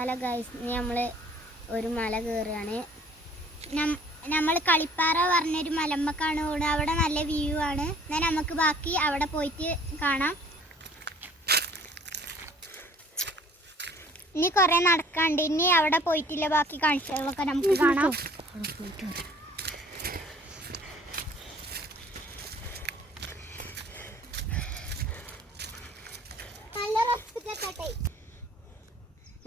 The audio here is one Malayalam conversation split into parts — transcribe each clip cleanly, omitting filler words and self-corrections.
ഹലോ ഗൈസ്, ഇനി നമ്മൾ ഒരു മല കയറുകയാണ്. നമ്മൾ കളിപ്പാറ പറഞ്ഞൊരു മലമ്മക്കാണ് പോകുന്നത്. അവിടെ നല്ല വ്യൂ ആണ്. എന്നാൽ നമുക്ക് ബാക്കി അവിടെ പോയിട്ട് കാണാം. ഇനി കുറേ നടക്കാണ്ട്. ഇനി അവിടെ പോയിട്ടില്ല, ബാക്കി കാഴ്ചകളൊക്കെ നമുക്ക് കാണാം.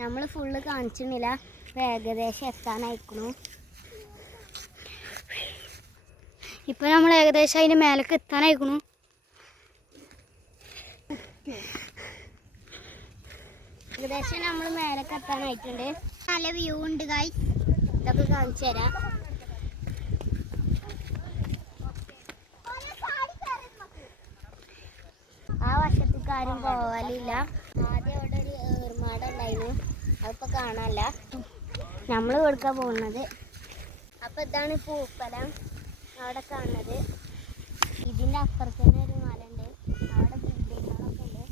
നമ്മൾ ഫുള്ള് കാണിച്ചിട്ടില്ല, ഏകദേശം എത്താനായിക്കണു. ഇപ്പൊ നമ്മൾ ഏകദേശം അതിന്റെ മേലേക്ക് എത്താനായിക്കണു. ഏകദേശം നമ്മൾ മേലേക്ക് എത്താനായിട്ടുണ്ട്. നല്ല വ്യൂ ഉണ്ട് ഗൈസ്, ഇതൊക്കെ കാണിച്ചു തരാം. ആ വശത്തേക്ക് ആരും പോവാലില്ല. ആദ്യം അവിടെ ഒരു ഏർമാടം ഉണ്ടായിരുന്നു, അതിപ്പോൾ കാണാനല്ല. നമ്മൾ കൊടുക്കാൻ പോകുന്നത്. അപ്പോൾ ഇതാണ് പൂപ്പലം അവിടെ കാണുന്നത്. ഇതിൻ്റെ അപ്പുറത്ത് തന്നെ ഒരു മല ഉണ്ട്, അവിടെ ബിൽഡിങ്ങുകളൊക്കെ ഉണ്ട്.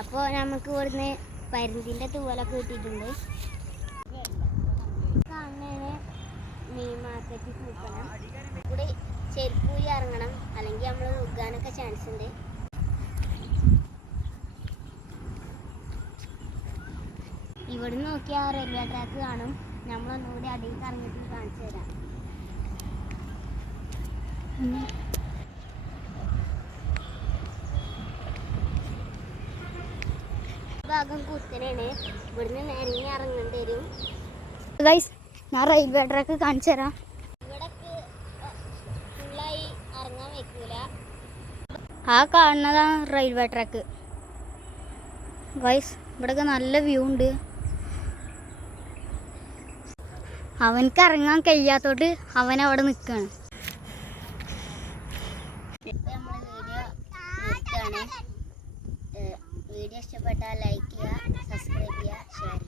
അപ്പോൾ നമുക്ക് ഇവിടുന്ന് പരുന്തിൻ്റെ തൂവലൊക്കെ കിട്ടിയിട്ടുണ്ട്. കാണുന്നതിന് മീൻ മാർക്കറ്റ് പൂപ്പലം. ഇവിടെ ചെരുപ്പൂരി ഇറങ്ങണം, അല്ലെങ്കിൽ നമ്മൾ ഉഗ്ഗാനൊക്കെ ചാൻസ് ഉണ്ട്. ഇവിടെ നോക്കിയാൽ റെയിൽവേ ട്രാക്ക് കാണും. നമ്മളൊന്നുകൂടി അടിയിൽ ഇറങ്ങിയിട്ട് കാണിച്ചു തരാം. ഭാഗം കുത്തനാണ്, ഇവിടുന്ന് നേരെ ഇറങ്ങേണ്ടി വരും. ഗൈസ്, ഞാൻ റെയിൽവേ ട്രാക്ക് കാണിച്ചു തരാം. ഇവിടേക്ക് ഫുള്ളായി ഇറങ്ങാൻ വയ്ക്കൂല. ആ കാണുന്നതാണ് റെയിൽവേ ട്രാക്ക്. ഗൈസ്, ഇവിടെയൊക്കെ നല്ല വ്യൂ ഉണ്ട്. അവനക്ക് ഇറങ്ങാൻ കഴിയാത്തോട്ട് അവൻ അവിടെ നിൽക്കുകയാണ്. നമ്മൾ വീഡിയോ ഇഷ്ടപ്പെട്ടാൽ ലൈക്ക് ചെയ്യുക, സബ്സ്ക്രൈബ് ചെയ്യുക, ഷെയർ ചെയ്യുക.